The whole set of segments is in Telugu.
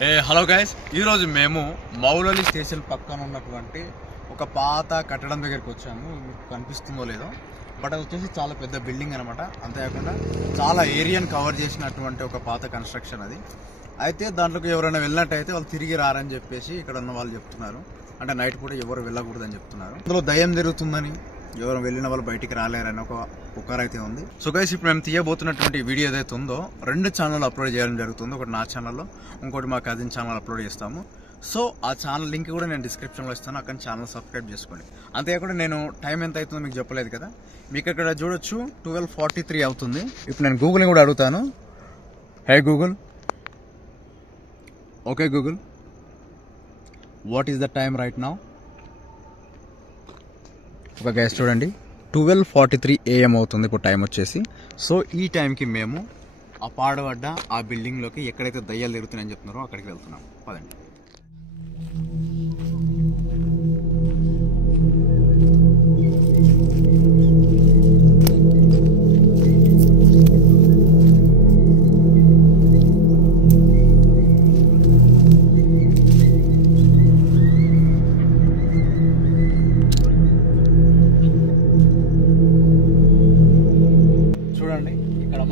హలో గైస్, ఈరోజు మేము మౌలలి స్టేషన్ పక్కన ఉన్నటువంటి ఒక పాత కట్టడం దగ్గరికి వచ్చాము. మీకు కనిపిస్తుందో లేదో, బట్ అది వచ్చేసి చాలా పెద్ద బిల్డింగ్ అనమాట. అంతేకాకుండా చాలా ఏరియాని కవర్ చేసినటువంటి ఒక పాత కన్స్ట్రక్షన్ అది. అయితే దాంట్లోకి ఎవరైనా వెళ్ళినట్టయితే వాళ్ళు తిరిగి రారని చెప్పేసి ఇక్కడ ఉన్న వాళ్ళు చెప్తున్నారు. అంటే నైట్ పూట ఎవరు వెళ్ళకూడదని చెప్తున్నారు. అందులో దయ్యం జరుగుతుందని, ఎవరు వెళ్ళిన వాళ్ళు బయటికి రాలేరని ఒక పుకారైతే ఉంది. సో గైస్, ఇప్పుడు మేము తీయబోతున్నటువంటి వీడియో ఏదైతే ఉందో 2 ఛానల్ అప్లోడ్ చేయడం జరుగుతుంది. ఒకటి నా ఛానల్లో, ఇంకోటి మా కజిన్ ఛానల్ అప్లోడ్ చేస్తాము. సో ఆ ఛానల్ లింక్ కూడా నేను డిస్క్రిప్షన్లో ఇస్తాను. అక్కడ ఛానల్ సబ్స్క్రైబ్ చేసుకోండి. అంతేకాకుండా నేను టైం ఎంత అవుతుందో మీకు చెప్పలేదు కదా, మీకు ఇక్కడ చూడొచ్చు 12:43 అవుతుంది. ఇప్పుడు నేను గూగుల్ని కూడా అడుగుతాను. హే Google, okay Google, what is the time right now? ఒక గైస్ చూడండి, 12:43 AM అవుతుంది ఇప్పుడు టైం వచ్చేసి. సో ఈ టైంకి మేము ఆ పాడబడ్డ ఆ బిల్డింగ్లోకి ఎక్కడైతే దయ్యాలు తిరుగుతున్నాయని చెప్తున్నారో అక్కడికి వెళ్తున్నాం. పదండి.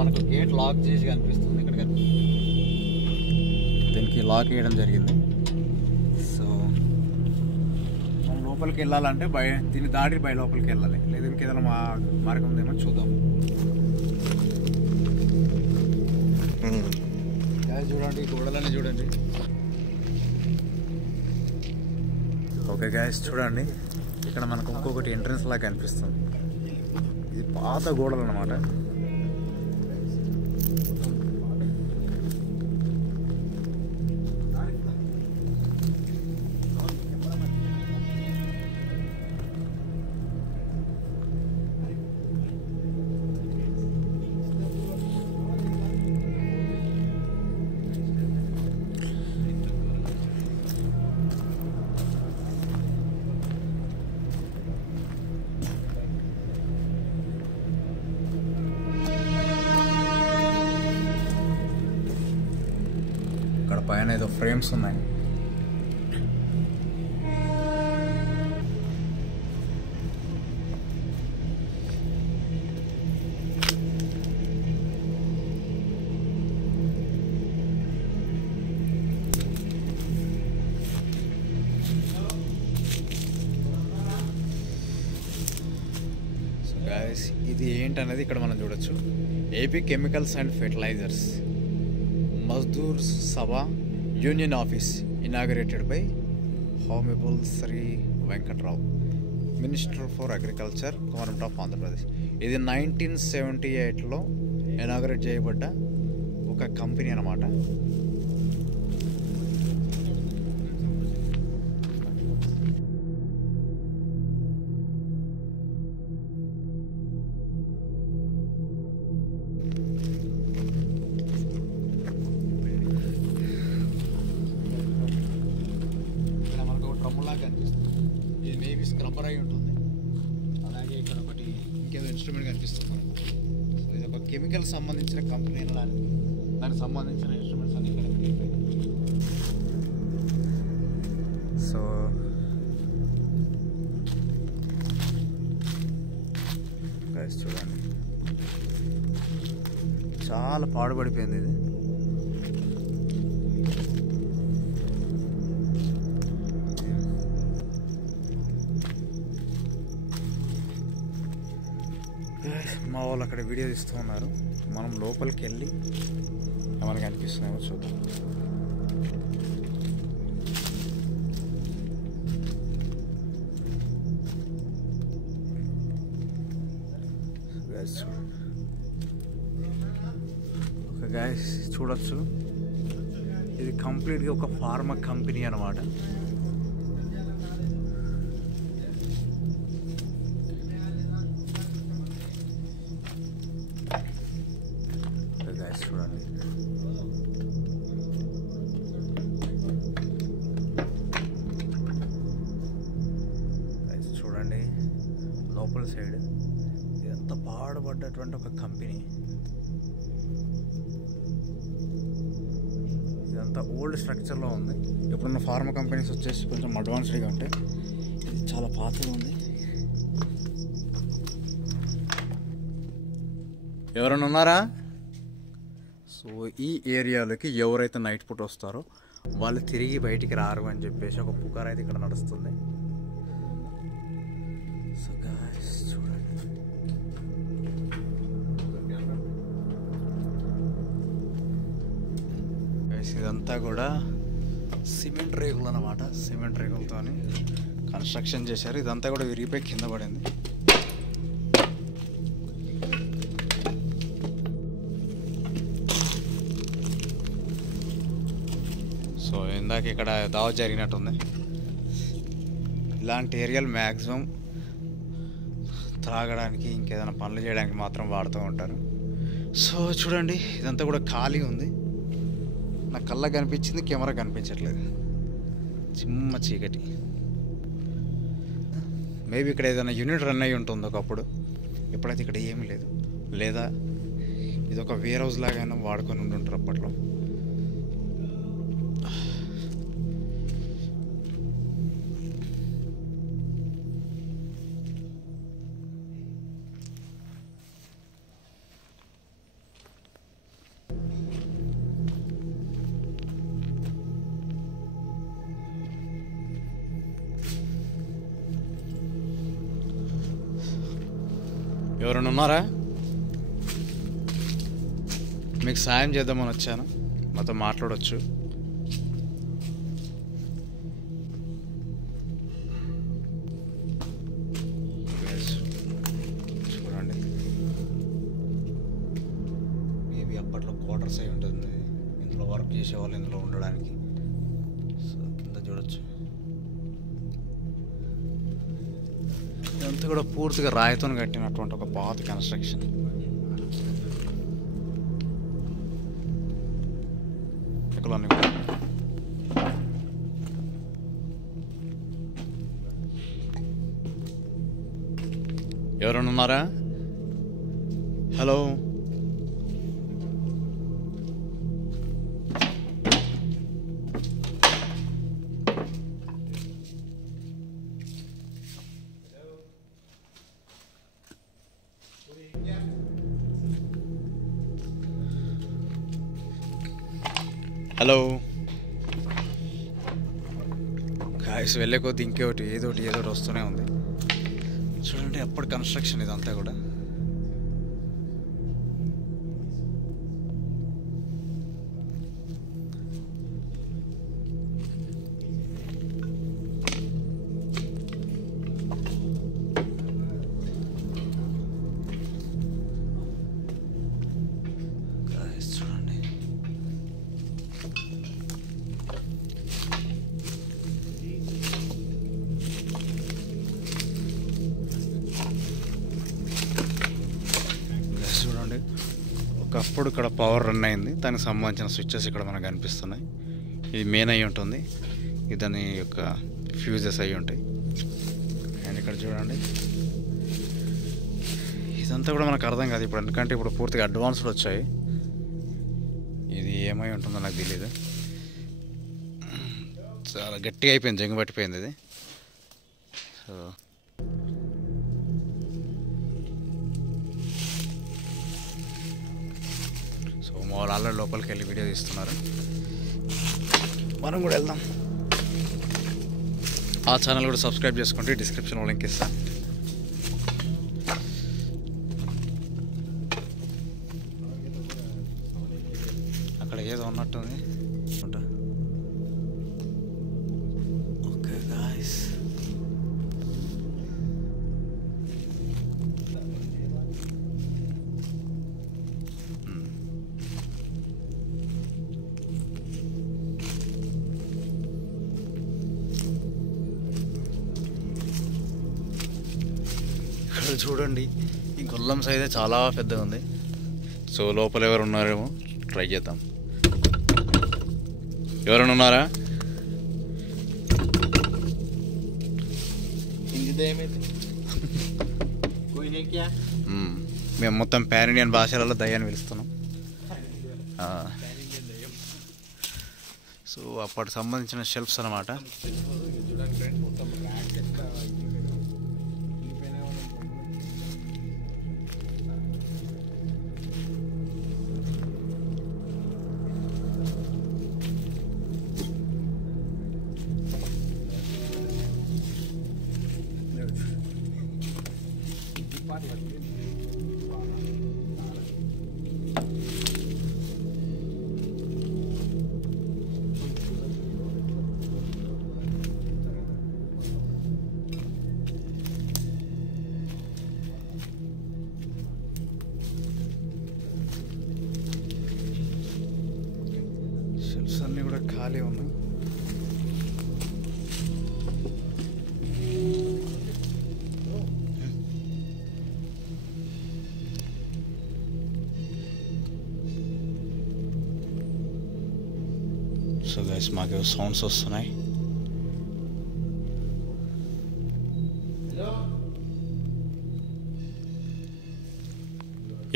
మనకు గేట్ లాక్ చేసి కనిపిస్తుంది. ఇక్కడ దీనికి లాక్ వేయడం జరిగింది. సో మనం లోపలికి వెళ్ళాలంటే దీన్ని దాటి లోపలికి వెళ్ళాలి. లేదా ఇంకేదైనా మార్గం ఉందేమో చూద్దాం. చూడండి, గోడలని చూడండి. ఓకే గైస్, చూడండి, ఇక్కడ మనకు ఇంకొకటి ఎంట్రన్స్ లాగా కనిపిస్తుంది. ఇది పాత గోడలు అన్నమాట. ఇక్కడ పైన ఏదో ఫ్రేమ్స్ ఉన్నాయి. సో గైస్, ఇది ఏంటనేది ఇక్కడ మనం చూడొచ్చు. AP chemicals and fertilisers Mazdoor Sabha union office inaugurated by honourable Shri Venkatrao, minister for agriculture, government of Andhra Pradesh. ఇది 1978లో ఇనాగరేట్ చేయబడ్డ ఒక కంపెనీ అన్నమాట. ఇది మేబీ స్క్రబ్బర్ అయి ఉంటుంది. అలాగే ఇక్కడ ఒకటి ఇంకేదో ఇన్స్ట్రుమెంట్ కనిపిస్తుంది మనకు. సో ఇది ఒక కెమికల్ సంబంధించిన కంపెనీ, దానికి సంబంధించిన ఇన్స్ట్రుమెంట్స్ అన్ని ఇక్కడ దొరికిపోయాయి. సో గైస్ చూడండి, చాలా పాడుపడిపోయింది ఇది. మా వాళ్ళు అక్కడ వీడియో తీస్తూ ఉన్నారు. మనం లోపలికి వెళ్ళి మనకి అనిపిస్తున్నామో చూద్దాం. ఒక గైస్ చూడొచ్చు, ఇది కంప్లీట్గా ఒక ఫార్మా కంపెనీ అన్నమాట. చూడండి, చూడండి లోపల సైడ్ ఇదంతా పాడుపడ్డటువంటి ఒక కంపెనీ. ఇదంతా ఓల్డ్ స్ట్రక్చర్లో ఉంది. ఇప్పుడున్న ఫార్మా కంపెనీస్ వచ్చేసి కొంచెం అడ్వాన్స్డ్గా ఉంటాయి. ఇది చాలా పాతగా ఉంది. ఎవరైనా ఉన్నారా? సో ఈ ఏరియాలోకి ఎవరైతే నైట్ పూట వస్తారో వాళ్ళు తిరిగి బయటికి రారు అని చెప్పేసి ఒక పుకార్ అయితే ఇక్కడ నడుస్తుంది. సో గాయ్స్ చూడండి, ఇదంతా కూడా సిమెంట్ రేకులు అన్నమాట. సిమెంట్ రేకులతో కన్స్ట్రక్షన్ చేశారు. ఇదంతా కూడా విరిగిపోయి కింద పడింది. సో ఇందాక ఇక్కడ దావ జరిగినట్టుంది. ఇలాంటి ఏరియాలు మ్యాక్సిమం త్రాగడానికి ఇంకేదైనా పనులు చేయడానికి మాత్రం వాడుతూ ఉంటారు. సో చూడండి, ఇదంతా కూడా ఖాళీ ఉంది. నాకు కళ్ళకు కనిపించింది, కెమెరా కనిపించట్లేదు, చిమ్మ చీకటి. మేబీ ఇక్కడ ఏదైనా యూనిట్ రన్ అయ్యి ఉంటుంది ఒకప్పుడు. ఇప్పుడైతే ఇక్కడ ఏమీ లేదు. లేదా ఇది ఒక వేర్ హౌస్ లాగైనా వాడుకొని ఉంటుంటారు అప్పట్లో. ఎవరైనా ఉన్నారా? మీకు సాయం చేద్దామని వచ్చాను, మాతో మాట్లాడవచ్చు. చూడండి, మేబీ అప్పట్లో క్వార్టర్స్ అయి ఉంటుంది. ఇందులో వర్క్ చేసేవాళ్ళు ఇందులో ఉండడానికి. సో కింద చూడొచ్చు, ఇదంతా కూడా పూర్తిగా రాయితో కట్టినటువంటి ఒక పాత కన్స్ట్రక్షన్. ఎవరైనా ఉన్నారా? Hello, hello guys. వెళ్ళే కొద్ది ఇంకోటి ఏదోటి వస్తూనే ఉంది. చూడండి, అప్పుడు కన్స్ట్రక్షన్ ఇదంతా కూడా. ఒకప్పుడు ఇక్కడ పవర్ రన్ అయింది, దానికి సంబంధించిన స్విచ్చెస్ ఇక్కడ మనకు కనిపిస్తున్నాయి. ఇది మెయిన్ అయి ఉంటుంది, ఇది దాని యొక్క ఫ్యూజెస్ అయి ఉంటాయి. అండ్ ఇక్కడ చూడండి, ఇదంతా కూడా మనకు అర్థం కాదు ఇప్పుడు, ఎందుకంటే ఇప్పుడు పూర్తిగా అడ్వాన్స్డ్ వచ్చాయి. ఇది ఏమై ఉంటుందో నాకు తెలియదు. చాలా గట్టిగా అయిపోయింది, జంగు పట్టిపోయింది ఇది. సో మా వాళ్ళు ఆల్రెడీ లోపలికి వెళ్ళి వీడియో తీస్తున్నారు, మనం కూడా వెళ్దాం. ఆ ఛానల్ కూడా సబ్స్క్రైబ్ చేసుకుంటే డిస్క్రిప్షన్లో లింక్ ఇస్తాను. అక్కడ ఏదో ఉన్నట్టుంది. ఓకే గాయ్స్, ఇక్కడ చూడండి, ఈ గొల్లం సైజే చాలా పెద్దగా ఉంది. సో లోపల ఎవరు ఉన్నారేమో ట్రై చేద్దాం. ఎవరైనా ఉన్నారా? మేము మొత్తం పాన్ ఇండియన్ భాషలలో దయ్యాన్ని పిలుస్తున్నాం. సో అప్పటికి సంబంధించిన షెల్ఫ్స్ అన్నమాట. షెల్ఫ్స్ అన్నీ కూడా ఖాళీ ఉన్నాయి. సో గైస్ మాకేవో సౌండ్స్ వస్తున్నాయి.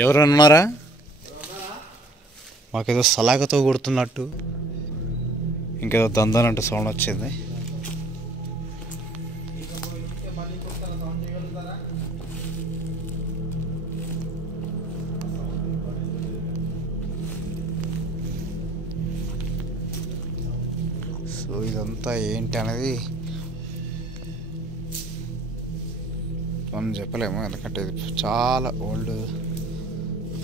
ఎవరైనా ఉన్నారా? మాకేదో సలాగతో కొడుతున్నట్టు ఇంకేదో దందనంటూ సౌండ్ వచ్చింది. సో ఇదంతా ఏంటి అనేది మనం చెప్పలేము, ఎందుకంటే ఇది చాలా ఓల్డ్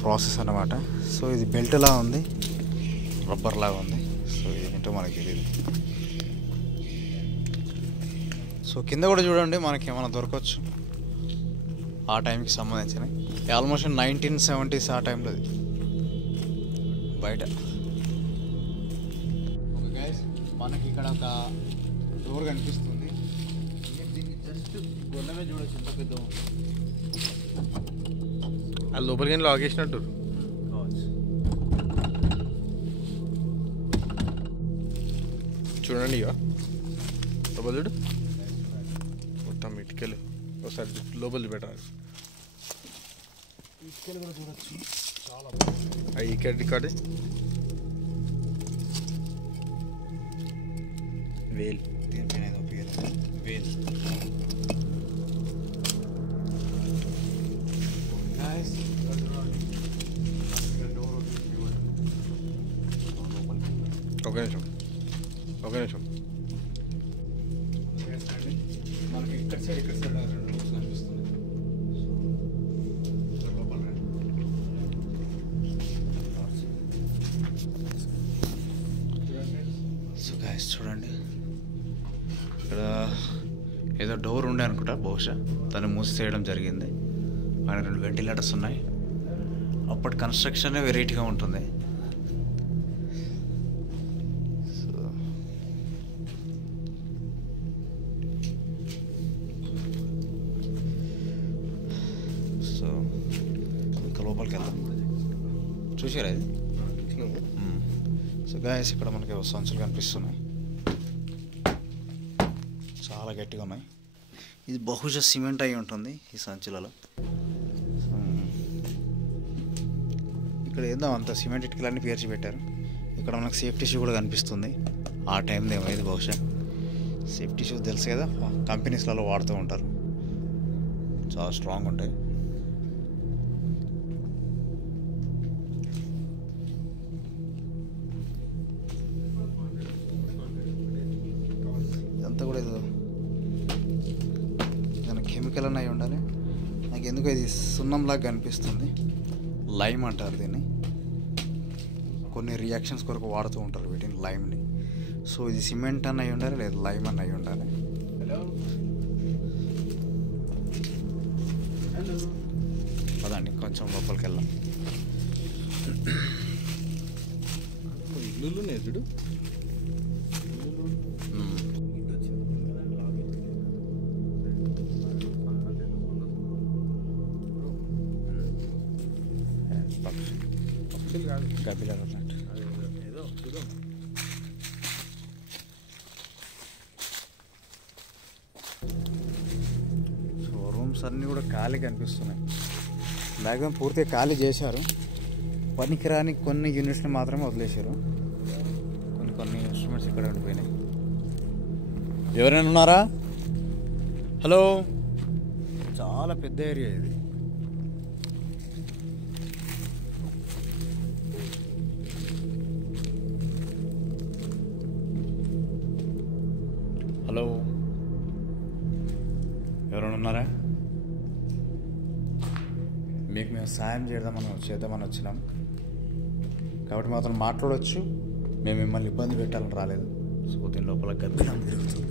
ప్రాసెస్ అన్నమాట. సో ఇది బెల్ట్ లా ఉంది, రబ్బర్ లాగా ఉంది. సో ఏంటో మనకి తెలియదు. సో కింద కూడా చూడండి, మనకి ఏమైనా దొరకవచ్చు ఆ టైంకి సంబంధించినవి. ఆల్మోస్ట్ 1970s ఆ టైంలో ఇది బయట. మనకి ఇక్కడ ఒక డోర్ కనిపిస్తుంది. దీన్ని జస్ట్ గొల్లమే చూడొచ్చు, ఎంత పెద్ద అది లోపలికి లాక్ చేసినట్టు కావచ్చు. చూడండి, ఇక లోపల చూడు, మొత్తం ఇటుకలు. ఒకసారి లోపల పెట్టాలి. ఇటుకలు కూడా చూడొచ్చు, చాలా ఇక్కడ రికార్డు వేల్, దీనిపైన ఏదో పేరు వేల్. ఒక నిమిషం. మనకి ఇక్కడ సైడ్ రెండు రూమ్స్ కనిపిస్తుంది. సో గైస్ చూడండి, ఇక్కడ ఏదో డోర్ ఉండే అనుకుంటా, బహుశా దాన్ని మూసేయడం జరిగింది. పైన 2 వెంటిలేటర్స్ ఉన్నాయి. అప్పటి కన్స్ట్రక్షనే వెరైటీగా ఉంటుంది. సో ఇంకా లోపలికి వెళ్దాం. చూసారా ఇది? సో గాయస్ ఇక్కడ మనకి సంచులు కనిపిస్తున్నాయి, చాలా గట్టిగా ఉన్నాయి. ఇది బహుశా సిమెంట్ అయి ఉంటుంది ఈ సంచులలో. ఇక్కడ ఏదో అంత సిమెంట్ ఇటుకలన్నీ పేర్చి పెట్టారు. ఇక్కడ మనకు సేఫ్టీ షూ కూడా కనిపిస్తుంది. ఆ టైంలో ఏమైంది బహుశా. సేఫ్టీ షూ తెలుసు కదా, కంపెనీస్లలో వాడుతూ ఉంటారు, చాలా స్ట్రాంగ్ ఉంటాయి. ఇదంతా కూడా ఏదో ఏదైనా కెమికల్ అన్న అయి ఉండాలి. నాకు ఎందుకు ఇది సున్నంలాగా కనిపిస్తుంది. లైమ్ అంటారు దీన్ని, కొన్ని రియాక్షన్స్ కొరకు వాడుతూ ఉంటారు వీటిని, లైమ్ని. సో ఇది సిమెంట్ అన్న అయి ఉండాలి, లేదా లైమ్ అన్న అయి ఉండాలి. పదండి కొంచెం లోపలికి వెళ్దాం. ఇల్లు చూడు. గబ్బిలాగా ఉన్నట్టు. ఏదో చూద్దాం. సో రూమ్స్ అన్నీ కూడా ఖాళీ కనిపిస్తున్నాయి. మ్యాక్సిమం పూర్తిగా ఖాళీ చేశారు. పనికిరాని కొన్ని యూనిట్స్ని మాత్రమే వదిలేశారు. కొన్ని ఇన్స్ట్రుమెంట్స్ ఇక్కడ ఉండిపోయినాయి. ఎవరైనా ఉన్నారా? హలో. చాలా పెద్ద ఏరియా ఇది. హలో, ఎవరైనా ఉన్నారా? మీకు మేము సాయం చేద్దామని వచ్చినాం కాబట్టి మాత్రం మాట్లాడవచ్చు. మేము మిమ్మల్ని ఇబ్బంది పెట్టాలని రాలేదు. సో దీని లోపల గబ్బిలం తిరుగుతుంది.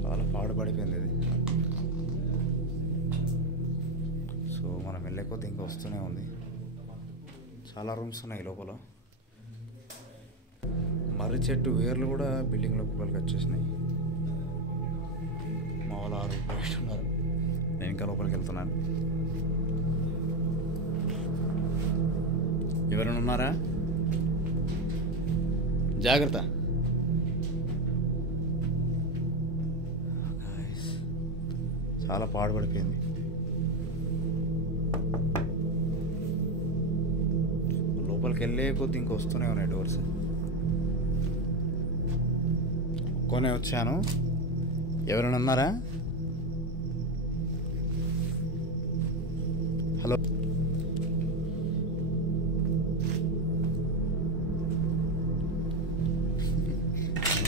చాలా పాడుపడిపోయింది ఇది. సో మనం వెళ్ళే కొద్ది ఇంకా వస్తూనే ఉంది. చాలా రూమ్స్ ఉన్నాయి లోపల. మర్రి చెట్టు వేర్లు కూడా బిల్డింగ్ లోపలికి వచ్చేసినాయి. మా వాళ్ళు 6 బయట ఉన్నారు. నేను ఇంకా లోపలికి వెళ్తున్నాను. ఎవరైనా ఉన్నారా? జాగ్రత్త. చాలా పాడుపడిపోయింది. లోపలికి వెళ్ళే కొద్ది ఇంక వస్తూనే ఉన్నాయి డోర్స్. ఒక్కనే వచ్చాను. ఎవరైనా ఉన్నారా? హలో.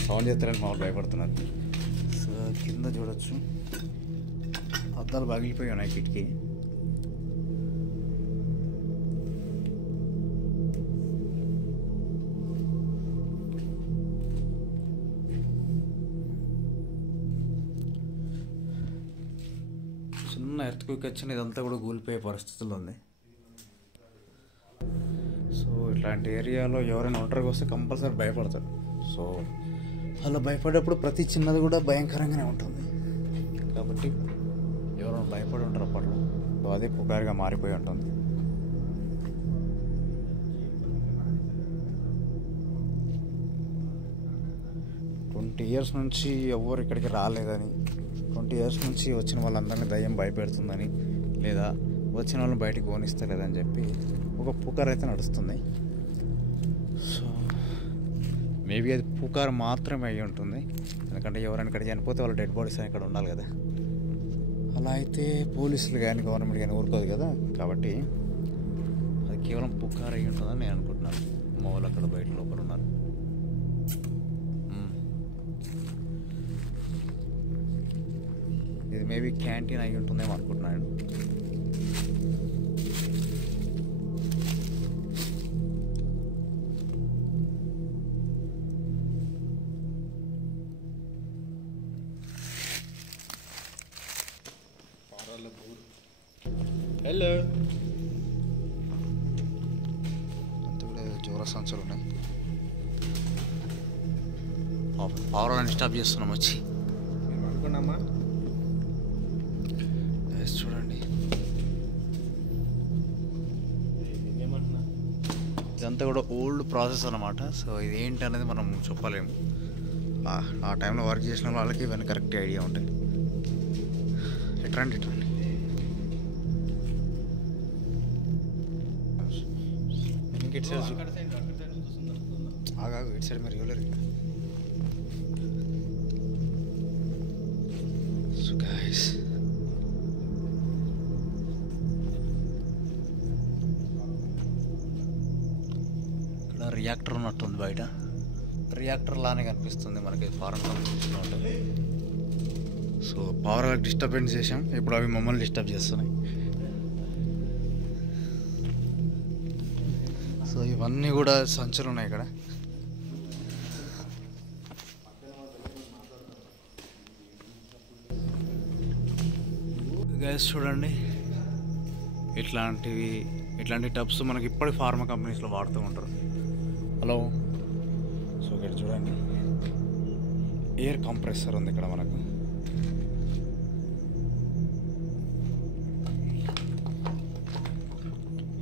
సౌండ్ చేస్తారని మామూలు భయపడుతున్నారు. సో కింద చూడొచ్చు, అద్దాలు పగిలిపోయి ఉన్నాయి కిటికీ. చిన్న ఎర్త్క్వేక్ వచ్చిన ఇదంతా కూడా కూలిపోయే పరిస్థితుల్లో ఉంది. సో ఇట్లాంటి ఏరియాలో ఎవరైనా ఒంటరిగా వస్తే కంపల్సరీ భయపడతారు. సో అలా భయపడేటప్పుడు ప్రతి చిన్నది కూడా భయంకరంగానే ఉంటుంది. కాబట్టి ఎవరైనా భయపడి ఉంటారు అప్పట్లో. సో అదే పుకారుగా మారిపోయి ఉంటుంది. ట్వంటీ ఇయర్స్ నుంచి ఎవరు ఇక్కడికి రాలేదని, 20 ఇయర్స్ నుంచి వచ్చిన వాళ్ళందరినీ దయ్యం భయపెడుతుందని, లేదా వచ్చిన వాళ్ళని బయటికి పోనిస్తలేదని చెప్పి ఒక పుకార్ అయితే నడుస్తుంది. సో మేబీ అది పుకార్ మాత్రమే అయ్యి ఉంటుంది. ఎందుకంటే ఎవరైనా ఇక్కడ చనిపోతే వాళ్ళ డెడ్ బాడీస్ అని ఇక్కడ ఉండాలి కదా. అలా అయితే పోలీసులు కానీ గవర్నమెంట్ కానీ ఊరుకోదు కదా. కాబట్టి అది కేవలం పుకార్ అయ్యి ఉంటుందని నేను అనుకుంటున్నాను. మా వాళ్ళు అక్కడ బయట లోపల ఉన్నారు. ఇది మేబీ క్యాంటీన్ అయి ఉంటుందేమో అనుకుంటున్నాను. హలో. అంత కూడా జోర సంచులు ఉన్నాయి. పవర్ డిస్టర్బ్ చేస్తున్నాం వచ్చి. మేము అనుకున్నామా? చూడండి, ఇదంతా కూడా ఓల్డ్ ప్రాసెస్ అన్నమాట. సో ఇది ఏంటి అనేది మనం చెప్పలేము. ఆ టైంలో వర్క్ చేసిన వాళ్ళకి ఇవన్నీ కరెక్ట్ ఐడియా ఉంటాయి. ఎట్రండి ఎట్రండి. ఇటు సైడ్ ఆగాగు, ఇటు సైడ్ మరి ఇవ్వలేరు. సో గైస్, ఇక్కడ రియాక్టర్ ఉన్నట్టుంది. బయట రియాక్టర్ లానే కనిపిస్తుంది మనకి ఫారెన్ కంపెనీస్లో ఉంటుంది. సో పవర్ డిస్టర్బెన్స్ చేసాం, ఇప్పుడు అవి మమ్మల్ని డిస్టర్బ్ చేస్తున్నాయి. సో ఇవన్నీ కూడా సంచులు ఉన్నాయి ఇక్కడ. గైస్ చూడండి, ఇట్లాంటి టబ్స్ మనకి ఇప్పటి ఫార్మా కంపెనీస్లో వాడుతూ ఉంటారు. హలో. సో ఇక్కడ చూడండి, ఎయిర్ కంప్రెసర్ ఉంది ఇక్కడ మనకు.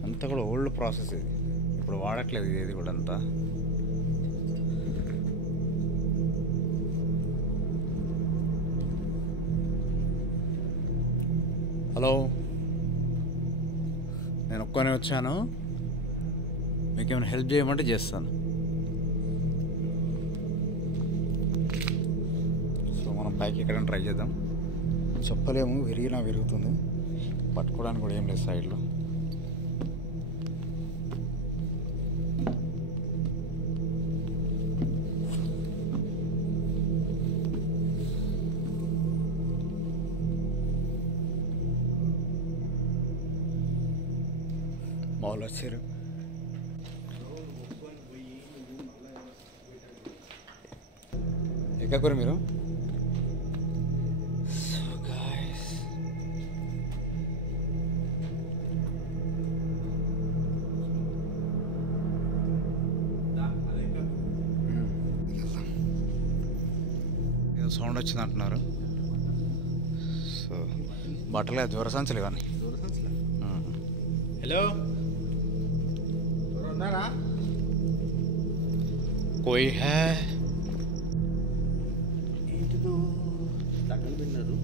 అంతా కూడా ఓల్డ్ ప్రాసెస్ ఇది, ఇప్పుడు వాడట్లేదు ఇది కూడా అంతా. హలో, నేను ఒక్కనే వచ్చాను, మీకు ఏమైనా హెల్ప్ చేయమంటే చేస్తాను. సో మనం పైకి ఎక్కడైనా ట్రై చేద్దాం. చెప్పలేము, విరుగుతుంది, పట్టుకోవడానికి కూడా ఏం లేదు సైడ్లో. మామూలు వచ్చారు. ఎక్కకూరు మీరు. ఏదో సౌండ్ వచ్చింది అంటున్నారు. సో బట్టలే జ్వర సంచలే కానీ. హలో, कोई है? ఏంటిదో తగ్గలు పెట్టినారు.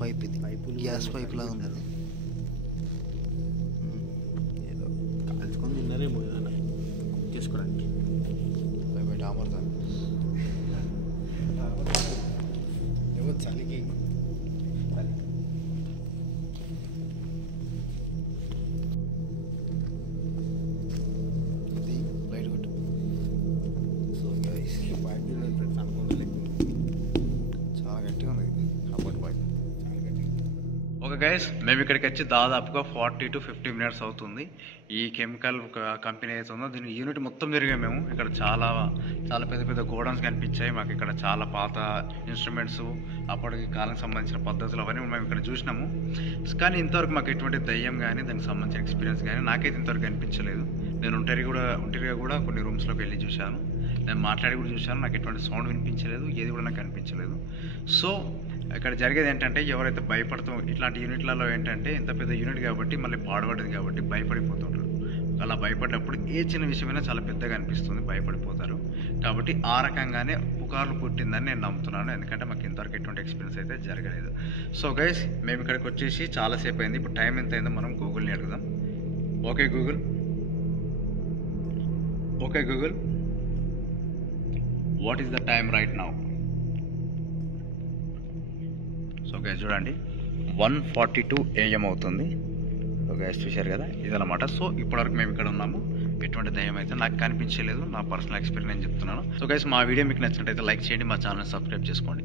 పైప్ ఇది, గ్యాస్ పైప్ లాగా ఉంది. ఏదో కాల్చుకొని తిన్నారేమో ఏదైనా చేసుకోవడానికి. బయట ఆమర్తాను ఏవో చలికి. ఓకే గైస్, మేము ఇక్కడికి వచ్చి దాదాపుగా 40 to 50 minutes అవుతుంది. ఈ కెమికల్ కంపెనీ అయితే ఉందో దీని యూనిట్ మొత్తం తిరిగాము మేము. ఇక్కడ చాలా చాలా పెద్ద పెద్ద గోడౌన్స్ కనిపించాయి మాకు. ఇక్కడ చాలా పాత ఇన్స్ట్రుమెంట్స్, అప్పటికి కాలానికి సంబంధించిన పద్ధతులు అవన్నీ మేము ఇక్కడ చూసినాము. కానీ ఇంతవరకు మాకు ఎటువంటి దయ్యం కానీ దానికి సంబంధించిన ఎక్స్పీరియన్స్ కానీ నాకైతే ఇంతవరకు కనిపించలేదు. నేను ఒంటరిగా కూడా కొన్ని రూమ్స్లోకి వెళ్ళి చూశాను, నేను మాట్లాడి కూడా చూశాను. నాకు ఎటువంటి సౌండ్ వినిపించలేదు, ఏది కూడా నాకు కనిపించలేదు. సో ఇక్కడ జరిగేది ఏంటంటే, ఎవరైతే భయపడుతూ ఇట్లాంటి యూనిట్లలో ఏంటంటే ఇంత పెద్ద యూనిట్ కాబట్టి మళ్ళీ పాడుపడింది కాబట్టి భయపడిపోతుంటారు. అలా భయపడ్డప్పుడు ఏ చిన్న విషయమైనా చాలా పెద్దగా అనిపిస్తుంది, భయపడిపోతారు. కాబట్టి ఆ రకంగానే పుకార్లు పుట్టిందని నేను నమ్ముతున్నాను, ఎందుకంటే మాకు ఇంతవరకు ఎటువంటి ఎక్స్పీరియన్స్ అయితే జరగలేదు. సో గైస్, మేము ఇక్కడికి వచ్చేసి చాలాసేపు అయింది. ఇప్పుడు టైం ఎంత అయిందో మనం గూగుల్ని అడుగుదాం. Okay Google, what is the time right now? So guys చూడండి, 1:42 AM అవుతుంది. సో గైస్ చూశారు కదా, ఇదన్నమాట. సో ఇప్పటివరకు మేము ఇక్కడ ఉన్నాము, ఎటువంటి దయ్యం అయితే నాకు కనిపించలేదు. నా పర్సనల్ ఎక్స్పీరియన్స్ నేను చెప్తున్నాను. సో గైస్, మా వీడియో మీకు నచ్చినట్టయితే లైక్ చేయండి, మా ఛానల్ సబ్స్క్రైబ్ చేసుకోండి.